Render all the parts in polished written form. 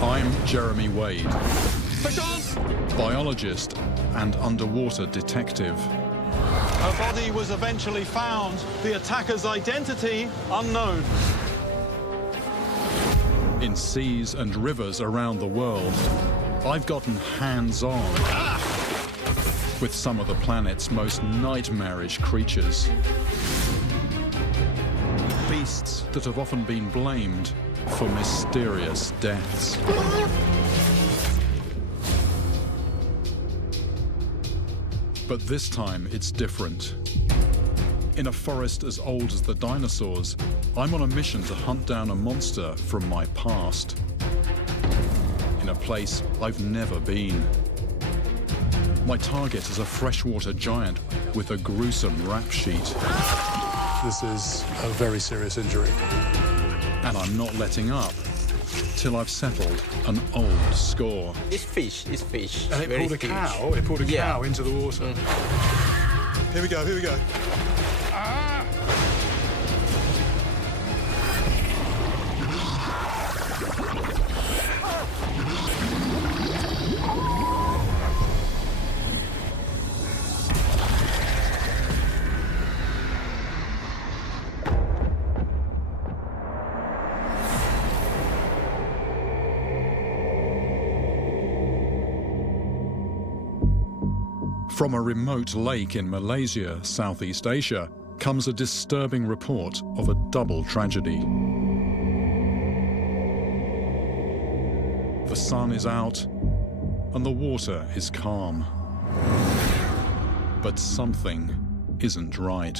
I'm Jeremy Wade, biologist and underwater detective. Her body was eventually found, the attacker's identity unknown. In seas and rivers around the world, I've gotten hands-on with some of the planet's most nightmarish creatures. Beasts that have often been blamed for mysterious deaths. But this time it's different. In a forest as old as the dinosaurs, I'm on a mission to hunt down a monster from my past. In a place I've never been. My target is a freshwater giant with a gruesome rap sheet. This is a very serious injury. And I'm not letting up till I've settled an old score. It's fish. And it pulled a cow. It pulled a cow into the water. Here we go. Here we go. From a remote lake in Malaysia, Southeast Asia, comes a disturbing report of a double tragedy. The sun is out and the water is calm. But something isn't right.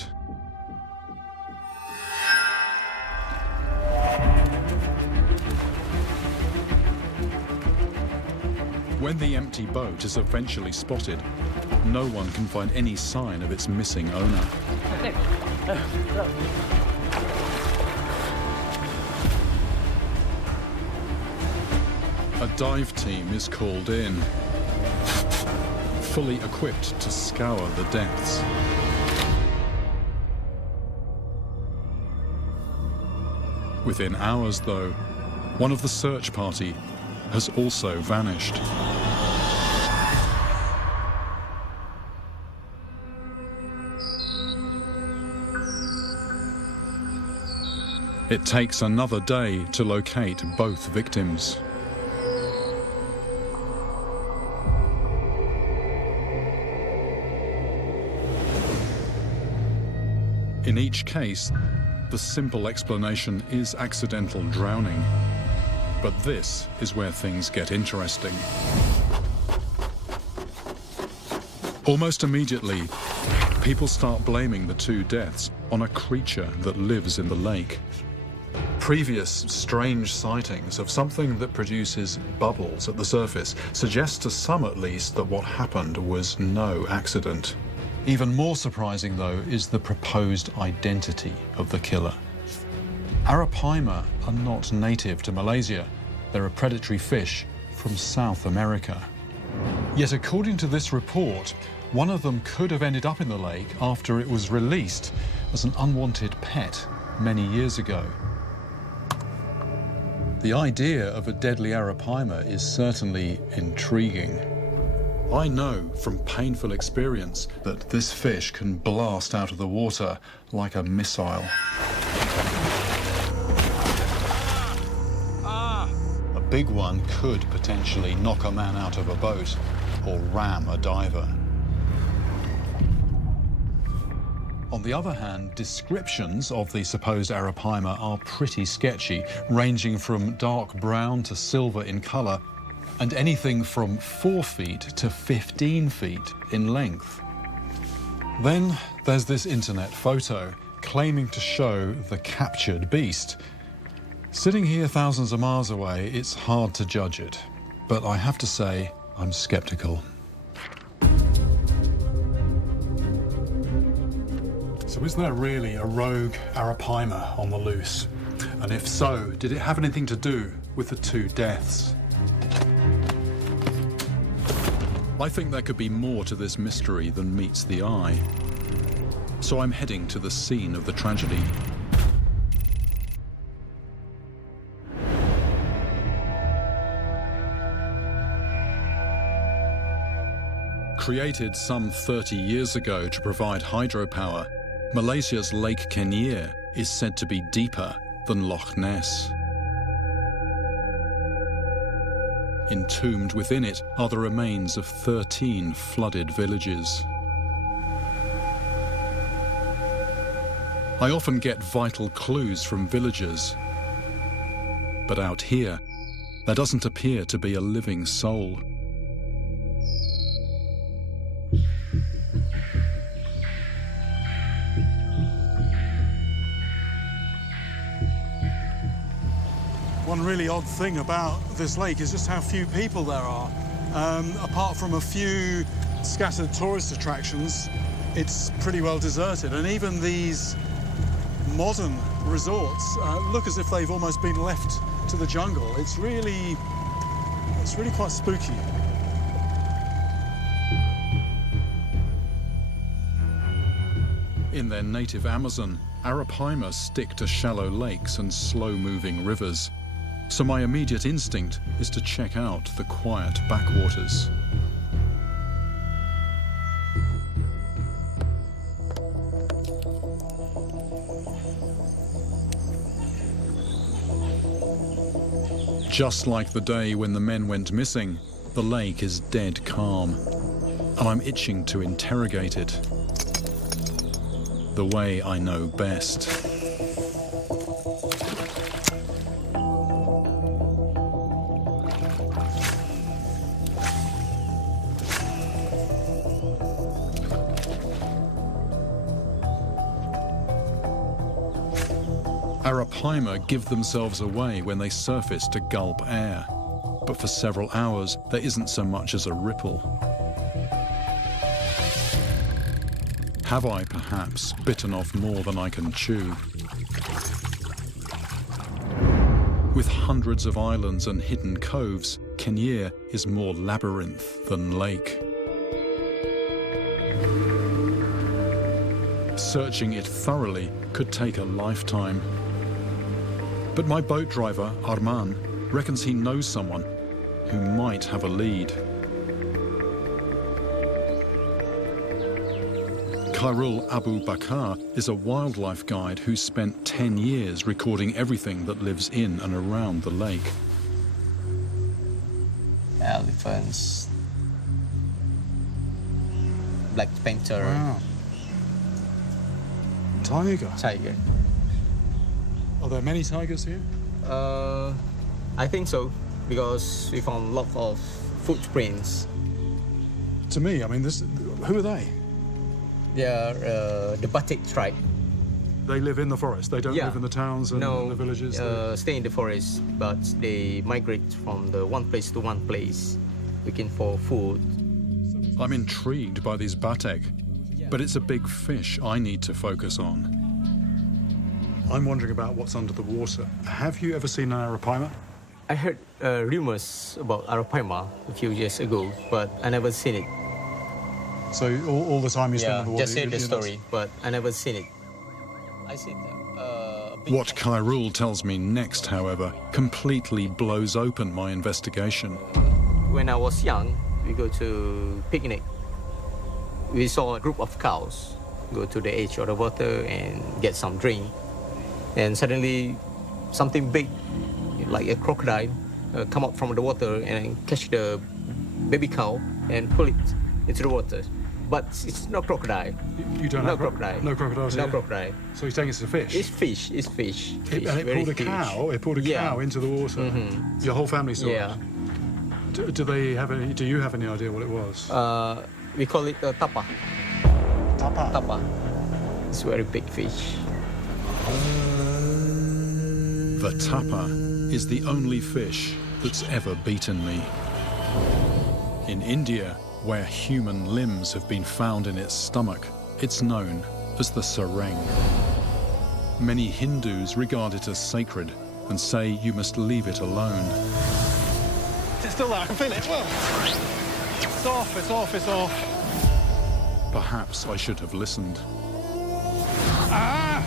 When the empty boat is eventually spotted, no one can find any sign of its missing owner. A dive team is called in, fully equipped to scour the depths. Within hours, though, one of the search party has also vanished. It takes another day to locate both victims. In each case, the simple explanation is accidental drowning. But this is where things get interesting. Almost immediately, people start blaming the two deaths on a creature that lives in the lake. Previous strange sightings of something that produces bubbles at the surface suggest to some at least that what happened was no accident. Even more surprising, though, is the proposed identity of the killer. Arapaima are not native to Malaysia. They're a predatory fish from South America. Yet according to this report, one of them could have ended up in the lake after it was released as an unwanted pet many years ago. The idea of a deadly arapaima is certainly intriguing. I know from painful experience that this fish can blast out of the water like a missile. A big one could potentially knock a man out of a boat or ram a diver. On the other hand, descriptions of the supposed arapaima are pretty sketchy, ranging from dark brown to silver in colour, and anything from 4 feet to 15 feet in length. Then there's this internet photo claiming to show the captured beast. Sitting here thousands of miles away, it's hard to judge it, but I have to say I'm skeptical. So is there really a rogue arapaima on the loose? And if so, did it have anything to do with the two deaths? I think there could be more to this mystery than meets the eye. So I'm heading to the scene of the tragedy. Created some 30 years ago to provide hydropower, Malaysia's Lake Kenyir is said to be deeper than Loch Ness. Entombed within it are the remains of 13 flooded villages. I often get vital clues from villagers, but out here, there doesn't appear to be a living soul. One really odd thing about this lake is just how few people there are. Apart from a few scattered tourist attractions, it's pretty well deserted. And even these modern resorts look as if they've almost been left to the jungle. It's really quite spooky. In their native Amazon, Arapaima stick to shallow lakes and slow-moving rivers. So my immediate instinct is to check out the quiet backwaters. Just like the day when the men went missing, the lake is dead calm, and I'm itching to interrogate it the way I know best. Arapaima give themselves away when they surface to gulp air, but for several hours there isn't so much as a ripple. Have I perhaps bitten off more than I can chew? With hundreds of islands and hidden coves, Kenyir is more labyrinth than lake. Searching it thoroughly could take a lifetime. But my boat driver, Arman, reckons he knows someone who might have a lead. Khairul Abu Bakar is a wildlife guide who spent 10 years recording everything that lives in and around the lake. Elephants, black panther, Wow. Tiger. tiger. Are there many tigers here? I think so, because we found a lot of footprints. To me, I mean, who are they? They are the Batik tribe. They live in the forest. They don't Yeah. live in the towns and No, the villages. stay in the forest, but they migrate from the one place to one place, looking for food. I'm intrigued by these batek, but it's a big fish I need to focus on. I'm wondering about what's under the water. Have you ever seen an arapaima? I heard rumors about Arapaima a few years ago, but I never seen it. So all the time you spend on the water. just heard the you- story, but I never seen it. I see big What Khairul tells me next, however, completely blows open my investigation. When I was young, we go to picnic. We saw a group of cows go to the edge of the water and get some drink. And suddenly, something big, like a crocodile, come up from the water and catch the baby cow and pull it into the water. But it's no crocodile. You don't No have crocodile. No crocodiles No here? crocodile. So you're saying it's a fish? It's fish. It's fish. Fish, And it very pulled a huge. cow. It pulled a Yeah. cow into the water. Your whole family saw Yeah. it. Do they have any? Do you have any idea what it was? We call it tapa. Tapa. Tapa. It's very big fish. The tapa is the only fish that's ever beaten me. In India, where human limbs have been found in its stomach, it's known as the sareng. Many Hindus regard it as sacred and say you must leave it alone. It's still there, I can feel it. Whoa. It's off, it's off, it's off. Perhaps I should have listened. Ah!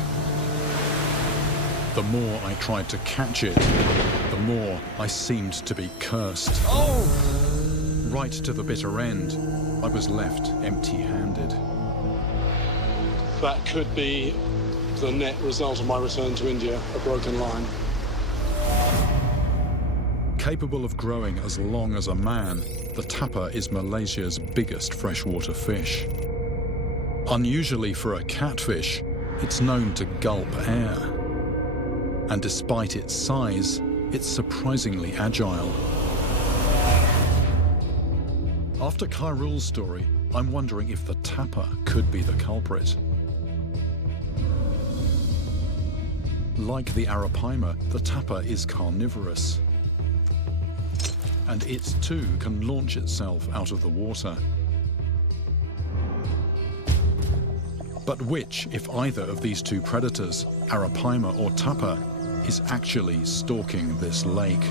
The more I tried to catch it, the more I seemed to be cursed. Oh! Right to the bitter end, I was left empty-handed. That could be the net result of my return to India, a broken line. Capable of growing as long as a man, the tapa is Malaysia's biggest freshwater fish. Unusually for a catfish, it's known to gulp air. And despite its size, it's surprisingly agile. After Khairul's story, I'm wondering if the tapa could be the culprit. Like the arapaima, the tapa is carnivorous. And it too can launch itself out of the water. But which, if either of these two predators, arapaima or tapa, is actually stalking this lake?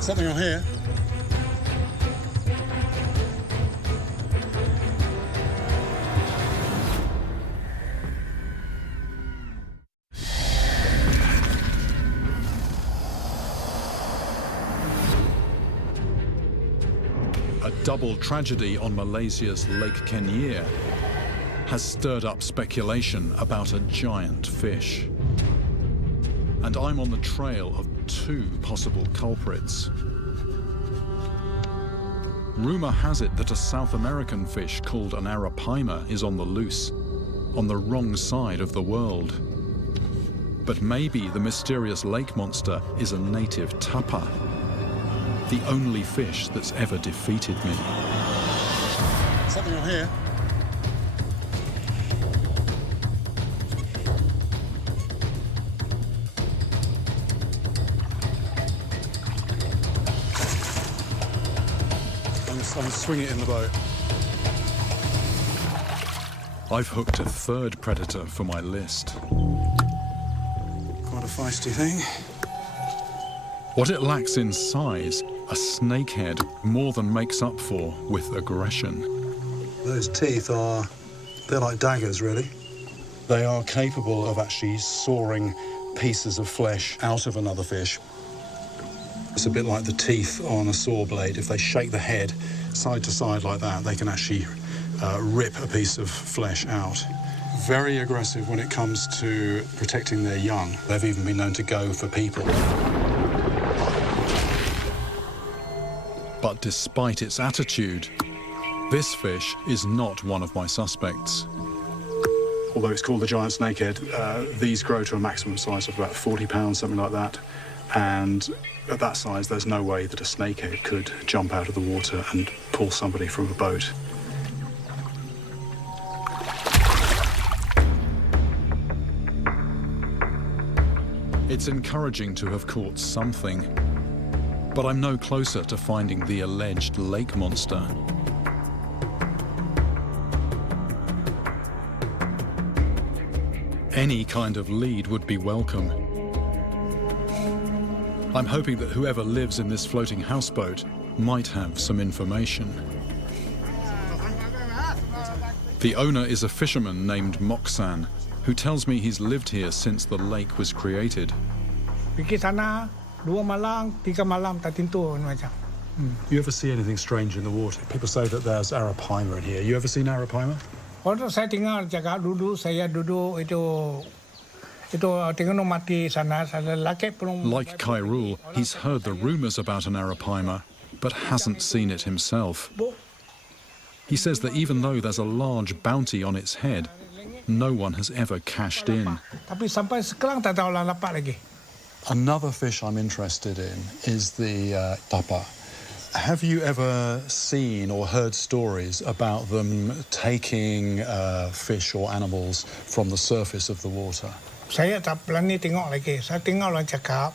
Something on here. A double tragedy on Malaysia's Lake Kenyir has stirred up speculation about a giant fish. And I'm on the trail of two possible culprits. Rumour has it that a South American fish called an arapaima is on the loose, on the wrong side of the world. But maybe the mysterious lake monster is a native tapa, the only fish that's ever defeated me. Something on here. I'm gonna swing it in the boat. I've hooked a third predator for my list. Quite a feisty thing. What it lacks in size, a snakehead more than makes up for with aggression. Those teeth they're like daggers, really. They are capable of actually sawing pieces of flesh out of another fish. It's a bit like the teeth on a saw blade. If they shake the head side to side like that, they can actually rip a piece of flesh out. Very aggressive when it comes to protecting their young. They've even been known to go for people. But despite its attitude, this fish is not one of my suspects. Although it's called the giant snakehead, these grow to a maximum size of about 40 pounds, something like that. And at that size, there's no way that a snakehead could jump out of the water and pull somebody from a boat. It's encouraging to have caught something, but I'm no closer to finding the alleged lake monster. Any kind of lead would be welcome. I'm hoping that whoever lives in this floating houseboat might have some information. The owner is a fisherman named Moksan, who tells me he's lived here since the lake was created. You ever see anything strange in the water? People say that there's arapaima in here. You ever seen arapaima? Waktu saya tinggal jaga dulu, saya duduk itu tengok mati sana, saya laki belum. Like Khairul, he's heard the rumours about an arapaima, but hasn't seen it himself. He says that even though there's a large bounty on its head, no one has ever cashed in. Tapi sampai sekarang tak tahu orang dapat lagi. Another fish I'm interested in is the tapa. Have you ever seen or heard stories about them taking fish or animals from the surface of the water? Saya tak berani tengok lagi. Saya tengok orang cakap,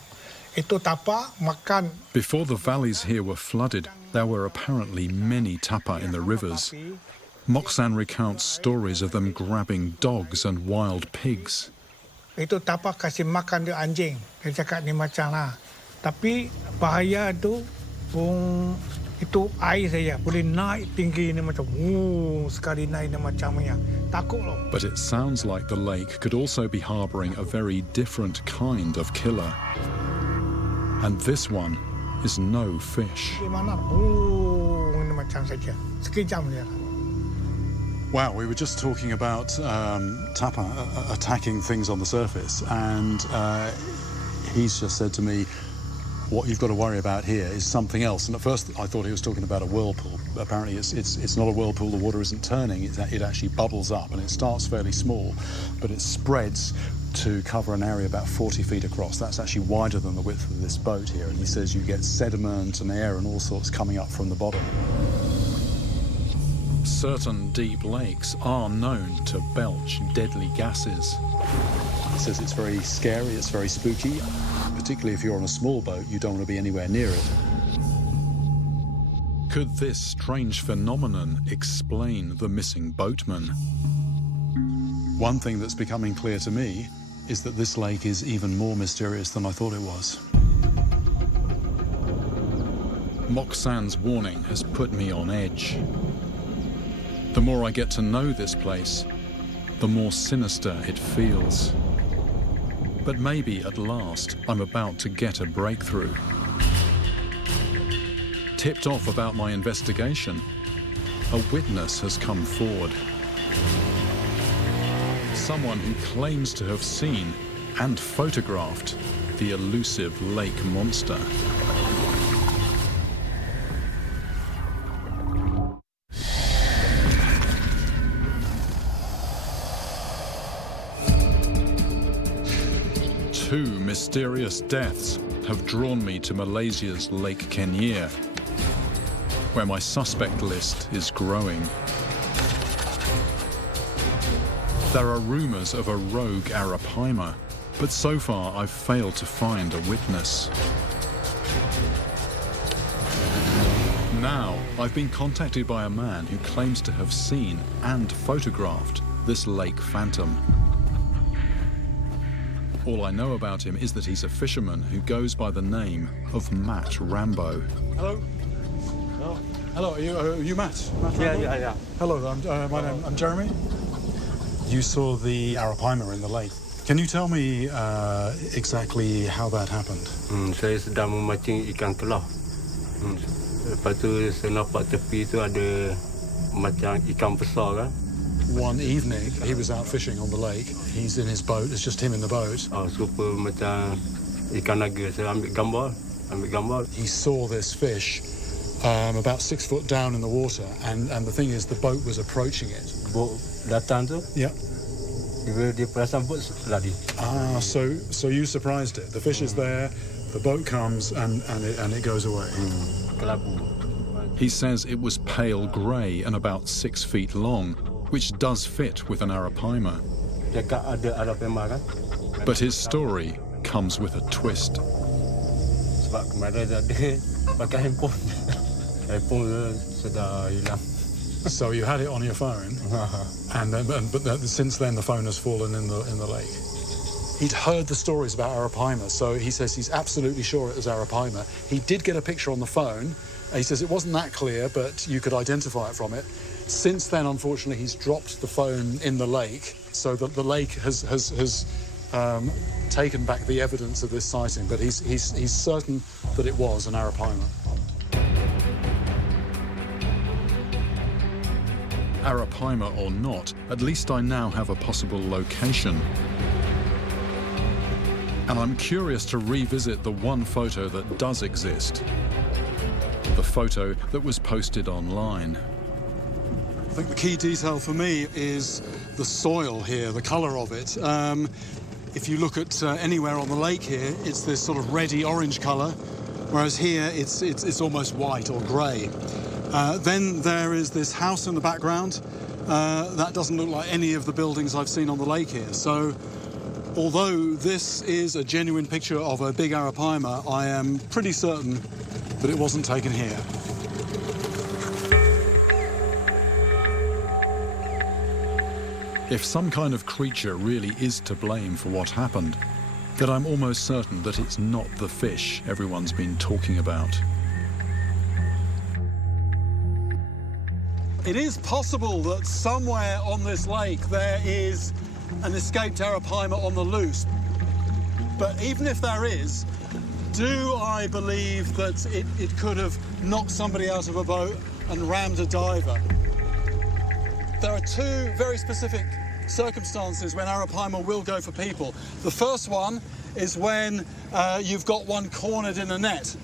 itu tapa makan. Before the valleys here were flooded, there were apparently many tapa in the rivers. Moksan recounts stories of them grabbing dogs and wild pigs. Itu tapa kasih makan dia anjing. Dia cakap ni macam lah. Tapi bahaya tu, itu air saya boleh naik tinggi ni macam sekali naik ni macam yang takut loh. But it sounds like the lake could also be harbouring a very different kind of killer. And this one is no fish. Di mana? Ini macam saja. Sekejap dia. Wow, we were just talking about tapa attacking things on the surface, and he's just said to me, what you've got to worry about here is something else. And at first I thought he was talking about a whirlpool. Apparently it's not a whirlpool, the water isn't turning, it actually bubbles up, and it starts fairly small, but it spreads to cover an area about 40 feet across. That's actually wider than the width of this boat here, and he says you get sediment and air and all sorts coming up from the bottom. Certain deep lakes are known to belch deadly gases. He says it's very scary, it's very spooky. Particularly if you're on a small boat, you don't want to be anywhere near it. Could this strange phenomenon explain the missing boatman? One thing that's becoming clear to me is that this lake is even more mysterious than I thought it was. Moksan's warning has put me on edge. The more I get to know this place, the more sinister it feels. But maybe at last I'm about to get a breakthrough. Tipped off about my investigation, a witness has come forward. Someone who claims to have seen and photographed the elusive lake monster. Two mysterious deaths have drawn me to Malaysia's Lake Kenyir, where my suspect list is growing. There are rumours of a rogue arapaima, but so far I've failed to find a witness. Now I've been contacted by a man who claims to have seen and photographed this lake phantom. All I know about him is that he's a fisherman who goes by the name of Matt Rambo. Hello. Hello. Are you Matt? Yeah. Hello. I'm Jeremy. You saw the arapaima in the lake. Can you tell me exactly how that happened? Saya sedang memancing ikan kelah. Lepas tu saya nampak tepi tu ada macam ikan besar kan. One evening, he was out fishing on the lake. He's in his boat. It's just him in the boat. Serupa macam ikan naga. Saya ambil gambar. He saw this fish about 6 foot down in the water, and the thing is, the boat was approaching it. Bot datang tu, Yeah. dia perasan bot lari. So you surprised it. The fish is there, the boat comes, and it goes away. Kelabu. He says it was pale grey and about 6 feet long, which does fit with an arapaima. Cakap ada arapaima kan. But his story comes with a twist. Sebab kemarin ada pakai handphone. Handphone tu sudah hilang. So you had it on your phone, but since then the phone has fallen in the lake. He'd heard the stories about arapaima, so he says he's absolutely sure it was arapaima. He did get a picture on the phone. He says it wasn't that clear, but you could identify it from it. Since then, unfortunately, he's dropped the phone in the lake, so that the lake has taken back the evidence of this sighting. But he's certain that it was an arapaima. Arapaima or not, at least I now have a possible location. And I'm curious to revisit the one photo that does exist. The photo that was posted online. I think the key detail for me is the soil here, the colour of it. If you look at anywhere on the lake here, it's this sort of reddy orange colour, whereas here it's almost white or grey. Then there is this house in the background. That doesn't look like any of the buildings I've seen on the lake here. So, although this is a genuine picture of a big arapaima, I am pretty certain that it wasn't taken here. If some kind of creature really is to blame for what happened, then I'm almost certain that it's not the fish everyone's been talking about. It is possible that somewhere on this lake there is an escaped arapaima on the loose. But even if there is, do I believe that it could have knocked somebody out of a boat and rammed a diver. There are two very specific circumstances when arapaima will go for people. The first one is when you've got one cornered in a net.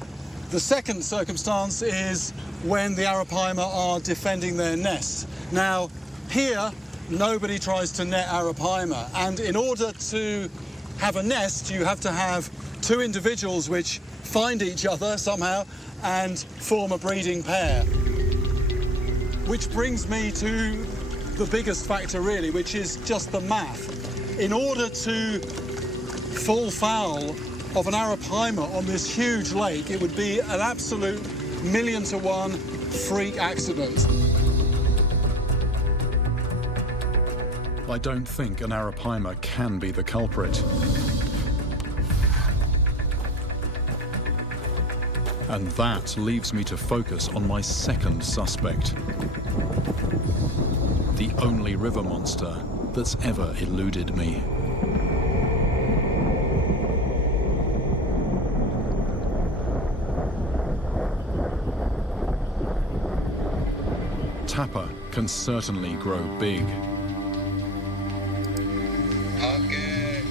The second circumstance is when the arapaima are defending their nest. Now, here, nobody tries to net arapaima, and in order to have a nest, you have to have two individuals which find each other somehow and form a breeding pair. Which brings me to the biggest factor really, which is just the math. In order to fall foul of an arapaima on this huge lake, it would be an absolute 1,000,000-to-1 freak accident. I don't think an arapaima can be the culprit. And that leaves me to focus on my second suspect. The only river monster that's ever eluded me. Tapa can certainly grow big. Okay.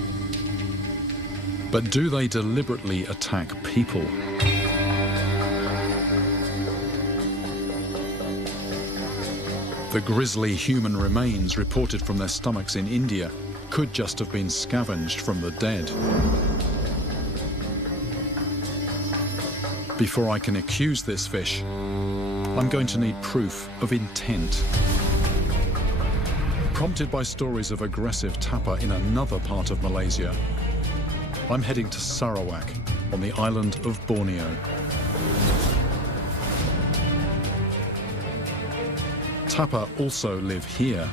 But do they deliberately attack people? The grisly human remains reported from their stomachs in India could just have been scavenged from the dead. Before I can accuse this fish, I'm going to need proof of intent. Prompted by stories of aggressive tapa in another part of Malaysia, I'm heading to Sarawak on the island of Borneo. Tapa also live here,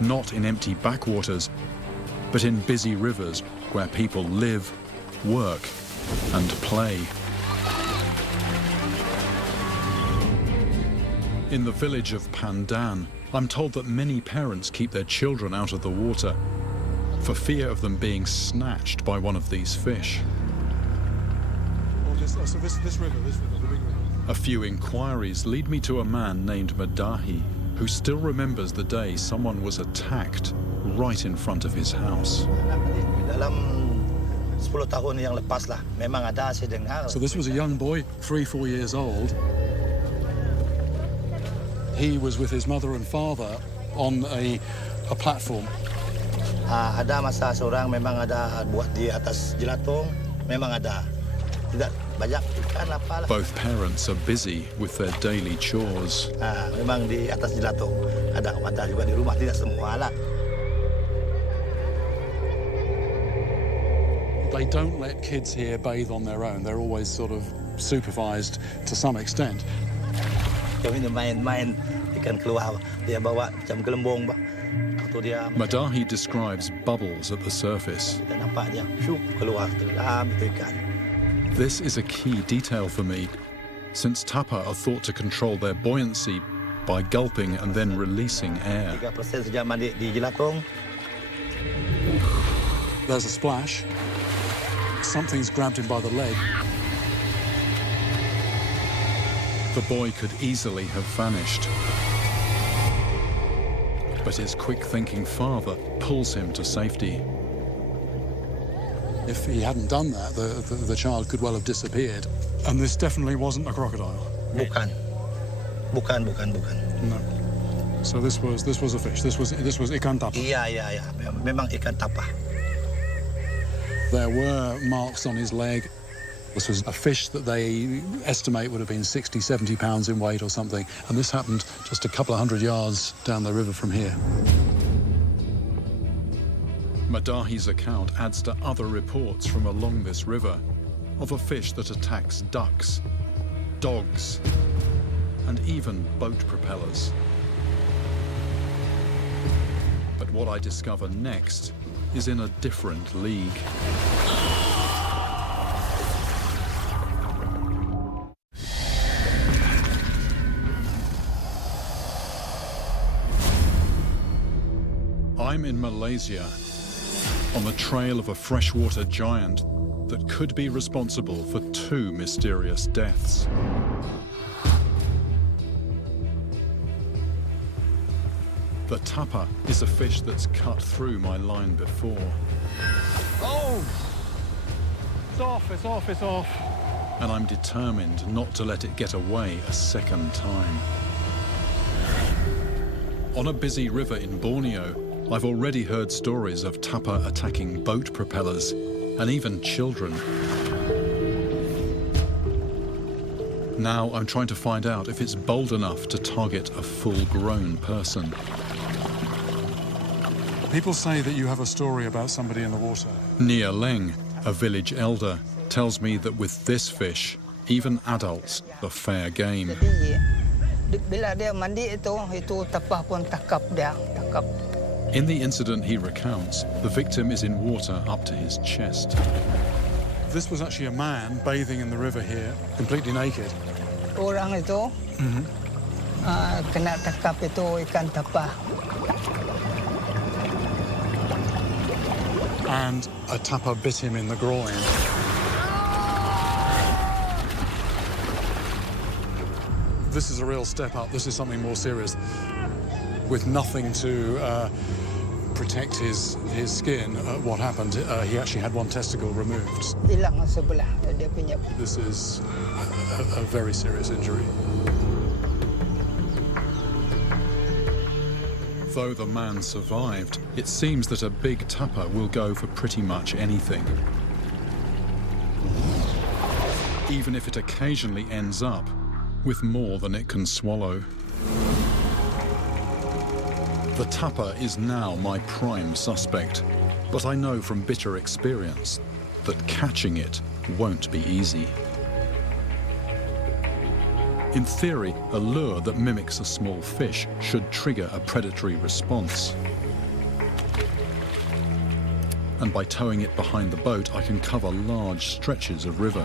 not in empty backwaters, but in busy rivers where people live, work, and play. In the village of Pandan, I'm told that many parents keep their children out of the water for fear of them being snatched by one of these fish. So this river, the big river. A few inquiries lead me to a man named Madahi, who still remembers the day someone was attacked right in front of his house. So this was a young boy, 3-4 years old. He was with his mother and father on a platform. Ada masa seorang memang ada buat di atas jelatong, memang ada. Tidak banyak ikan apalah. Both parents are busy with their daily chores. Memang di atas jelatong ada juga di rumah, tidak semua lah. They don't let kids here bathe on their own. They're always sort of supervised to some extent. Kami main-main ikan keluar, dia bawa macam gelembung, dia. Madahi describes bubbles at the surface. Kita nampak dia, keluar dalam itu ikan. This is a key detail for me, since tapa are thought to control their buoyancy by gulping and then releasing air. 3% saja mandi di jelatong. There's a splash. Something's grabbed him by the leg. The boy could easily have vanished. But his quick-thinking father pulls him to safety. If he hadn't done that, the child could well have disappeared. And this definitely wasn't a crocodile. Bukan. No. So this was a fish. This was ikan tapa. Iya. Memang ikan tapa. There were marks on his leg. This was a fish that they estimate would have been 60, 70 pounds in weight or something. And this happened just a couple of 100 yards down the river from here. Madahi's account adds to other reports from along this river of a fish that attacks ducks, dogs, and even boat propellers. But what I discover next is in a different league. I'm in Malaysia, on the trail of a freshwater giant that could be responsible for 2 mysterious deaths. The tapa is a fish that's cut through my line before. Oh! It's off, it's off, it's off. And I'm determined not to let it get away a second time. On a busy river in Borneo, I've already heard stories of tapa attacking boat propellers and even children. Now I'm trying to find out if it's bold enough to target a full-grown person. People say that you have a story about somebody in the water. Nia Leng, a village elder, tells me that with this fish, even adults are fair game. Bila dia mandi itu tapah pun takap dia, takap. In the incident he recounts, the victim is in water up to his chest. This was actually a man bathing in the river here, completely naked. Orang itu kena takap itu ikan tapah. And a tapa bit him in the groin. This is a real step up. This is something more serious. With nothing to protect his skin, what happened? He actually had one testicle removed. Hilang sebelah dia punya. This is a very serious injury. Though the man survived, it seems that a big tapa will go for pretty much anything. Even if it occasionally ends up with more than it can swallow. The tapa is now my prime suspect, but I know from bitter experience that catching it won't be easy. In theory, a lure that mimics a small fish should trigger a predatory response. And by towing it behind the boat, I can cover large stretches of river.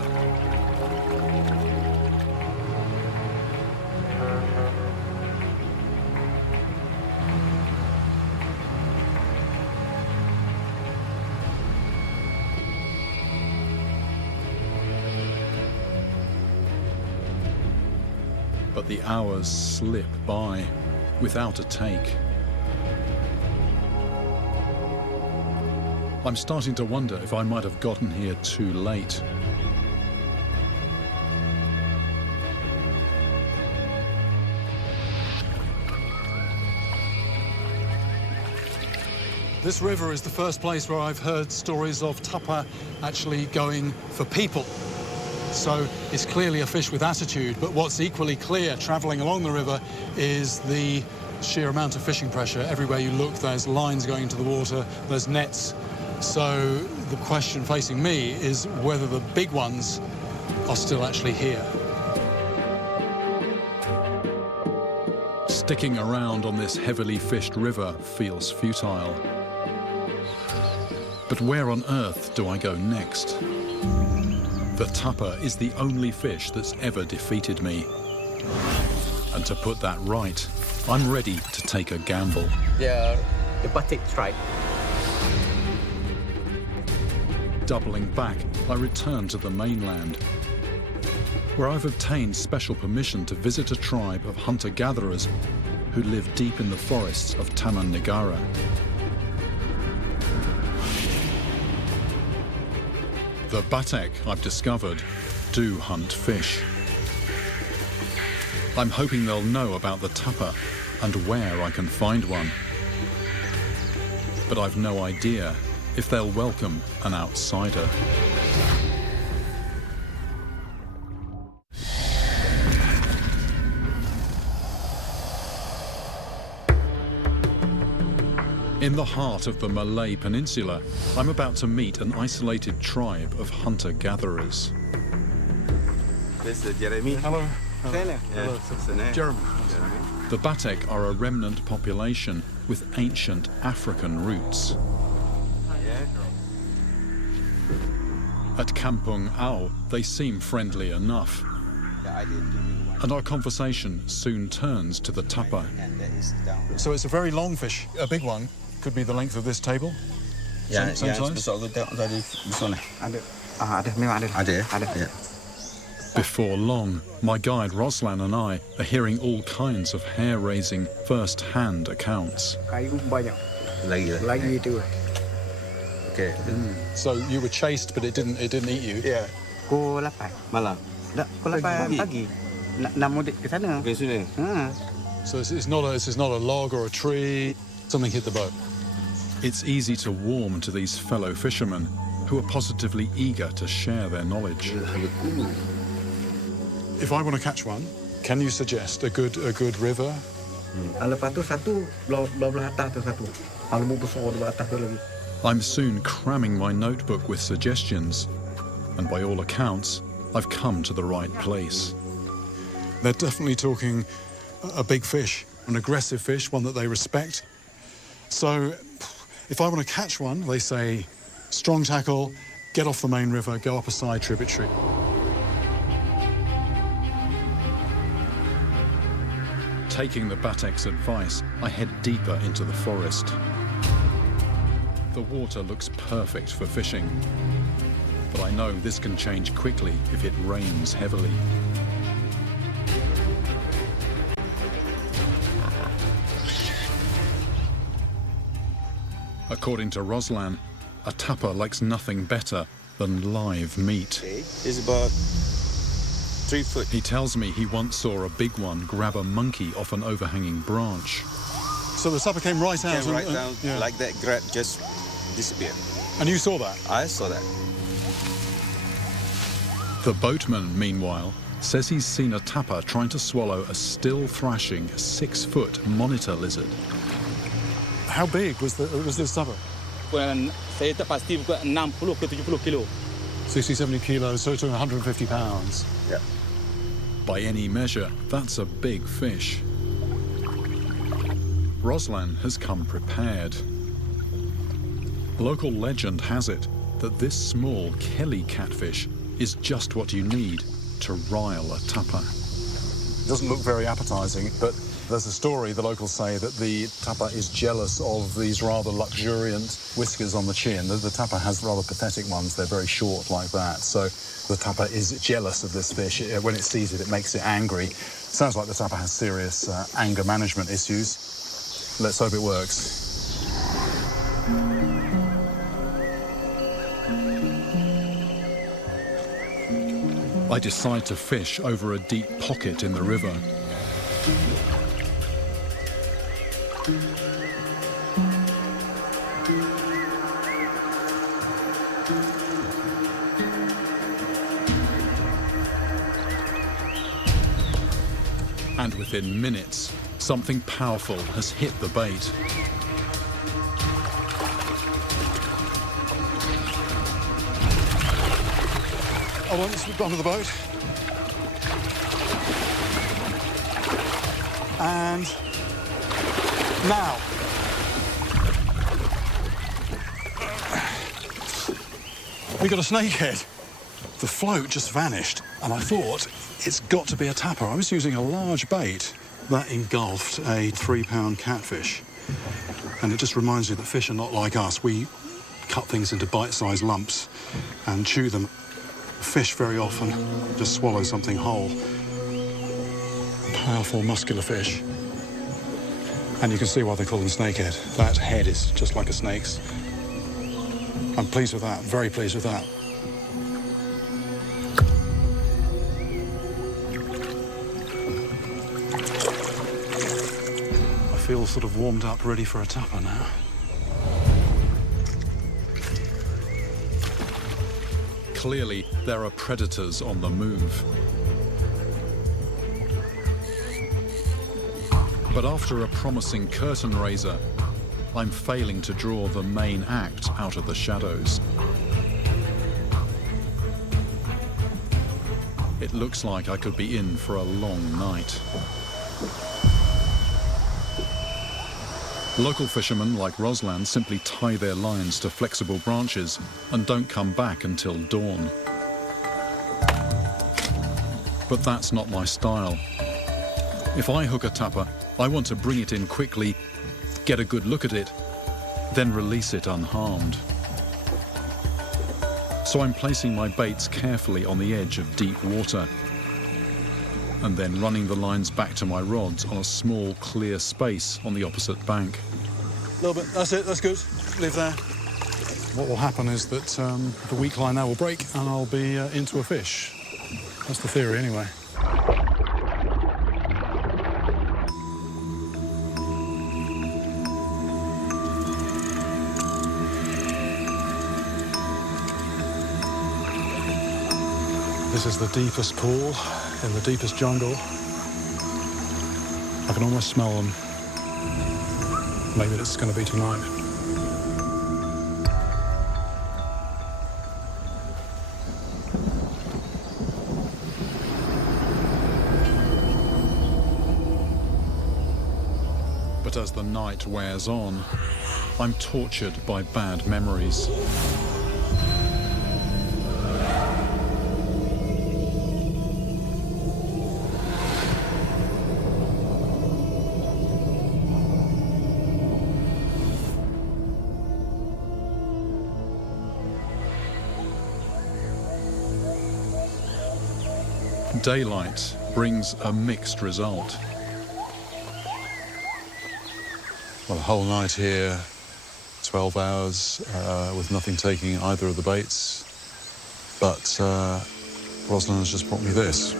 But the hours slip by without a take. I'm starting to wonder if I might have gotten here too late. This river is the first place where I've heard stories of tapa actually going for people. So it's clearly a fish with attitude, but what's equally clear travelling along the river is the sheer amount of fishing pressure. Everywhere you look, there's lines going into the water, there's nets. So the question facing me is whether the big ones are still actually here. Sticking around on this heavily fished river feels futile. But where on earth do I go next? The tapa is the only fish that's ever defeated me. And to put that right, I'm ready to take a gamble. The batik stripe. Doubling back, I return to the mainland, where I've obtained special permission to visit a tribe of hunter-gatherers who live deep in the forests of Taman Negara. The batek, I've discovered, do hunt fish. I'm hoping they'll know about the tapa and where I can find one. But I've no idea if they'll welcome an outsider. In the heart of the Malay Peninsula, I'm about to meet an isolated tribe of hunter-gatherers. This is Jeremy. Hello. Hello. Jeremy. The batek are a remnant population with ancient African roots. At Kampung Au, they seem friendly enough. And our conversation soon turns to the tapa. So it's a very long fish, a big one. Could be the length of this table. Yang Same size? besok aku tengok tadi besok ni. Ada. Ada. Memang ada. Ada ya? Ada. Ya. Before long, my guide Roslan and I are hearing all kinds of hair-raising first-hand accounts. Kayu banyak. Lagi itu. Okay. So you were chased, but it didn't eat you. Ya. Pukul 8. Malam. Pukul 8 pagi. Nak mudik ke sana. Ke sini. So this is not a log or a tree. Something hit the boat. It's easy to warm to these fellow fishermen who are positively eager to share their knowledge. If I want to catch one, can you suggest a good river? Lepas tu satu belah atas tu satu. Lembu besar di atas tu lagi. I'm soon cramming my notebook with suggestions, and by all accounts, I've come to the right place. They're definitely talking a big fish, an aggressive fish, one that they respect. So if I want to catch one, they say, strong tackle, get off the main river, go up a side tributary. Taking the Batek's advice, I head deeper into the forest. The water looks perfect for fishing, but I know this can change quickly if it rains heavily. According to Roslan, a tapper likes nothing better than live meat. It's about 3 foot. He tells me he once saw a big one grab a monkey off an overhanging branch. So the supper came right out. Came right down yeah. like that. Grab just disappeared. And you saw that? I saw that. The boatman, meanwhile, says he's seen a tapper trying to swallow a still thrashing 6-foot monitor lizard. How big was this supper? Saya tak pasti bukan 60 ke 70 kilo. 60, 70 kilos, so it's 150 pounds. Yeah. By any measure, that's a big fish. Roslan has come prepared. Local legend has it that this small Kelly catfish is just what you need to rile a tapper. It doesn't look very appetising, but there's a story, the locals say, that the tapper is jealous of these rather luxuriant whiskers on the chin. The tapper has rather pathetic ones. They're very short like that. So the tapper is jealous of this fish. When it sees it, it makes it angry. Sounds like the tapper has serious anger management issues. Let's hope it works. I decide to fish over a deep pocket in the river. And within minutes, something powerful has hit the bait. I want to slip onto the boat. And now. We got a snakehead. The float just vanished, and I thought it's got to be a tapper. I was using a large bait that engulfed a 3-pound catfish. And it just reminds me that fish are not like us. We cut things into bite-sized lumps and chew them. Fish very often just swallow something whole. Powerful, muscular fish. And you can see why they call them snakehead. That head is just like a snake's. I'm pleased with that, very pleased with that. I feel sort of warmed up, ready for a tapper now. Clearly, there are predators on the move. But after a promising curtain raiser, I'm failing to draw the main act out of the shadows. It looks like I could be in for a long night. Local fishermen like Roslan simply tie their lines to flexible branches and don't come back until dawn. But that's not my style. If I hook a tapper, I want to bring it in quickly, get a good look at it, then release it unharmed. So I'm placing my baits carefully on the edge of deep water and then running the lines back to my rods on a small, clear space on the opposite bank. A little bit, that's it, that's good. Leave there. What will happen is that the weak line now will break and I'll be into a fish. That's the theory anyway. This is the deepest pool in the deepest jungle. I can almost smell them. Maybe it's going to be tonight. But as the night wears on, I'm tortured by bad memories. Daylight brings a mixed result. Well, a whole night here, 12 hours, with nothing taking either of the baits. But Rosalind has just brought me this.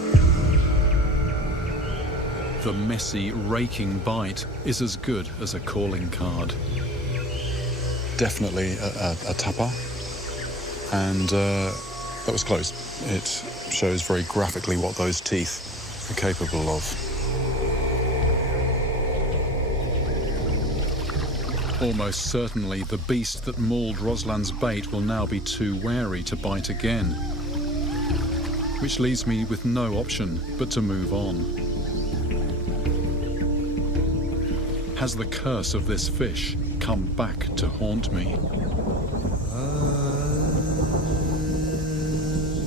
The messy, raking bite is as good as a calling card. Definitely a tapper. And that was close. It shows very graphically what those teeth are capable of. Almost certainly, the beast that mauled Rosland's bait will now be too wary to bite again, which leaves me with no option but to move on. Has the curse of this fish come back to haunt me?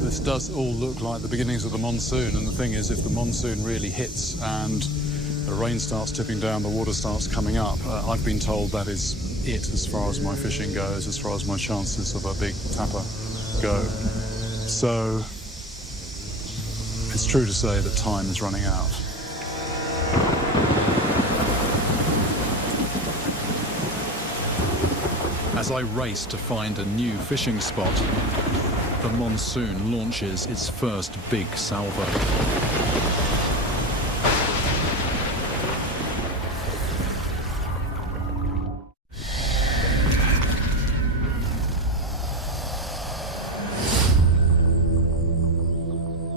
This does all look like the beginnings of the monsoon, and the thing is, if the monsoon really hits and the rain starts tipping down, the water starts coming up, I've been told that is it as far as my fishing goes, as far as my chances of a big tapper go. So it's true to say that time is running out. As I race to find a new fishing spot, the monsoon launches its first big salvo.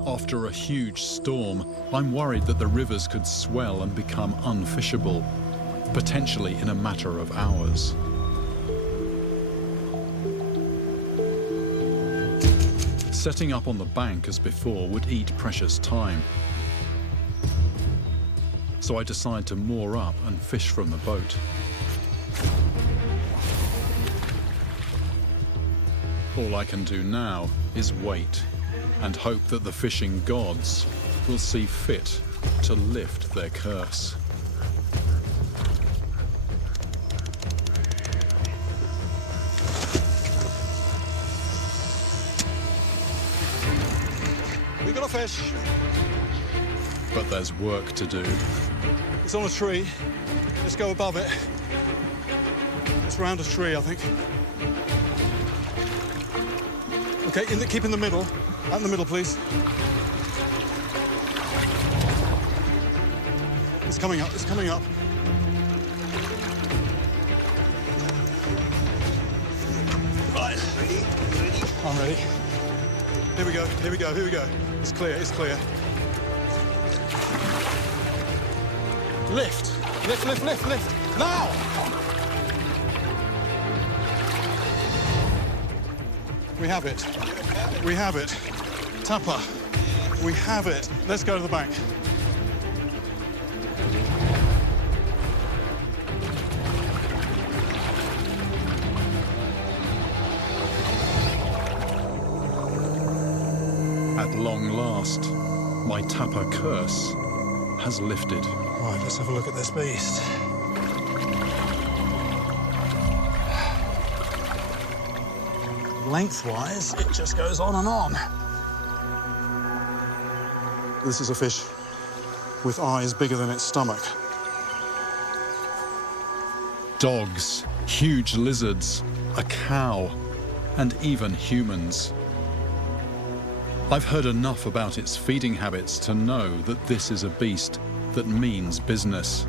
After a huge storm, I'm worried that the rivers could swell and become unfishable, potentially in a matter of hours. Setting up on the bank as before would eat precious time. So I decide to moor up and fish from the boat. All I can do now is wait and hope that the fishing gods will see fit to lift their curse. We got a fish. But there's work to do. It's on a tree. Let's go above it. It's round a tree, I think. Okay, keep in the middle. Out in the middle, please. It's coming up, it's coming up. Right. Ready? You ready? I'm ready. Here we go, here we go, here we go. It's clear, it's clear. Lift. Lift, lift, lift, lift. Now! We have it. We have it. Tapper. We have it. Let's go to the bank. At long last, my tapper curse has lifted. Right, let's have a look at this beast. lengthwise, it just goes on and on. This is a fish with eyes bigger than its stomach. Dogs, huge lizards, a cow, and even humans. I've heard enough about its feeding habits to know that this is a beast that means business.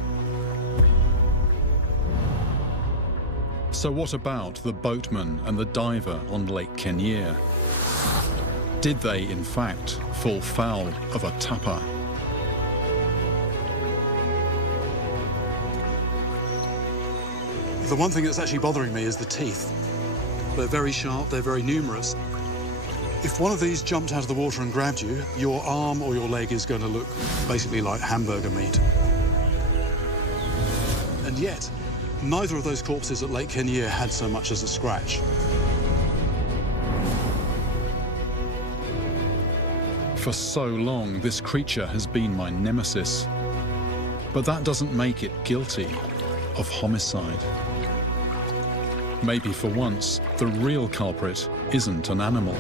So what about the boatman and the diver on Lake Kenyir? Did they, in fact, fall foul of a tapa? The one thing that's actually bothering me is the teeth. They're very sharp, they're very numerous. If one of these jumped out of the water and grabbed you, your arm or your leg is going to look basically like hamburger meat. And yet, neither of those corpses at Lake Kenyir had so much as a scratch. For so long, this creature has been my nemesis. But that doesn't make it guilty of homicide. Maybe for once, the real culprit isn't an animal.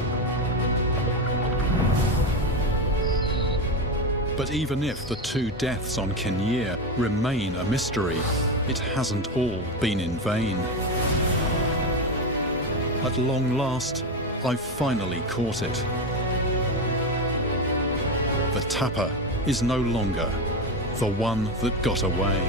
But even if the 2 deaths on Kenyir remain a mystery, it hasn't all been in vain. At long last, I've finally caught it. The tapa is no longer the one that got away.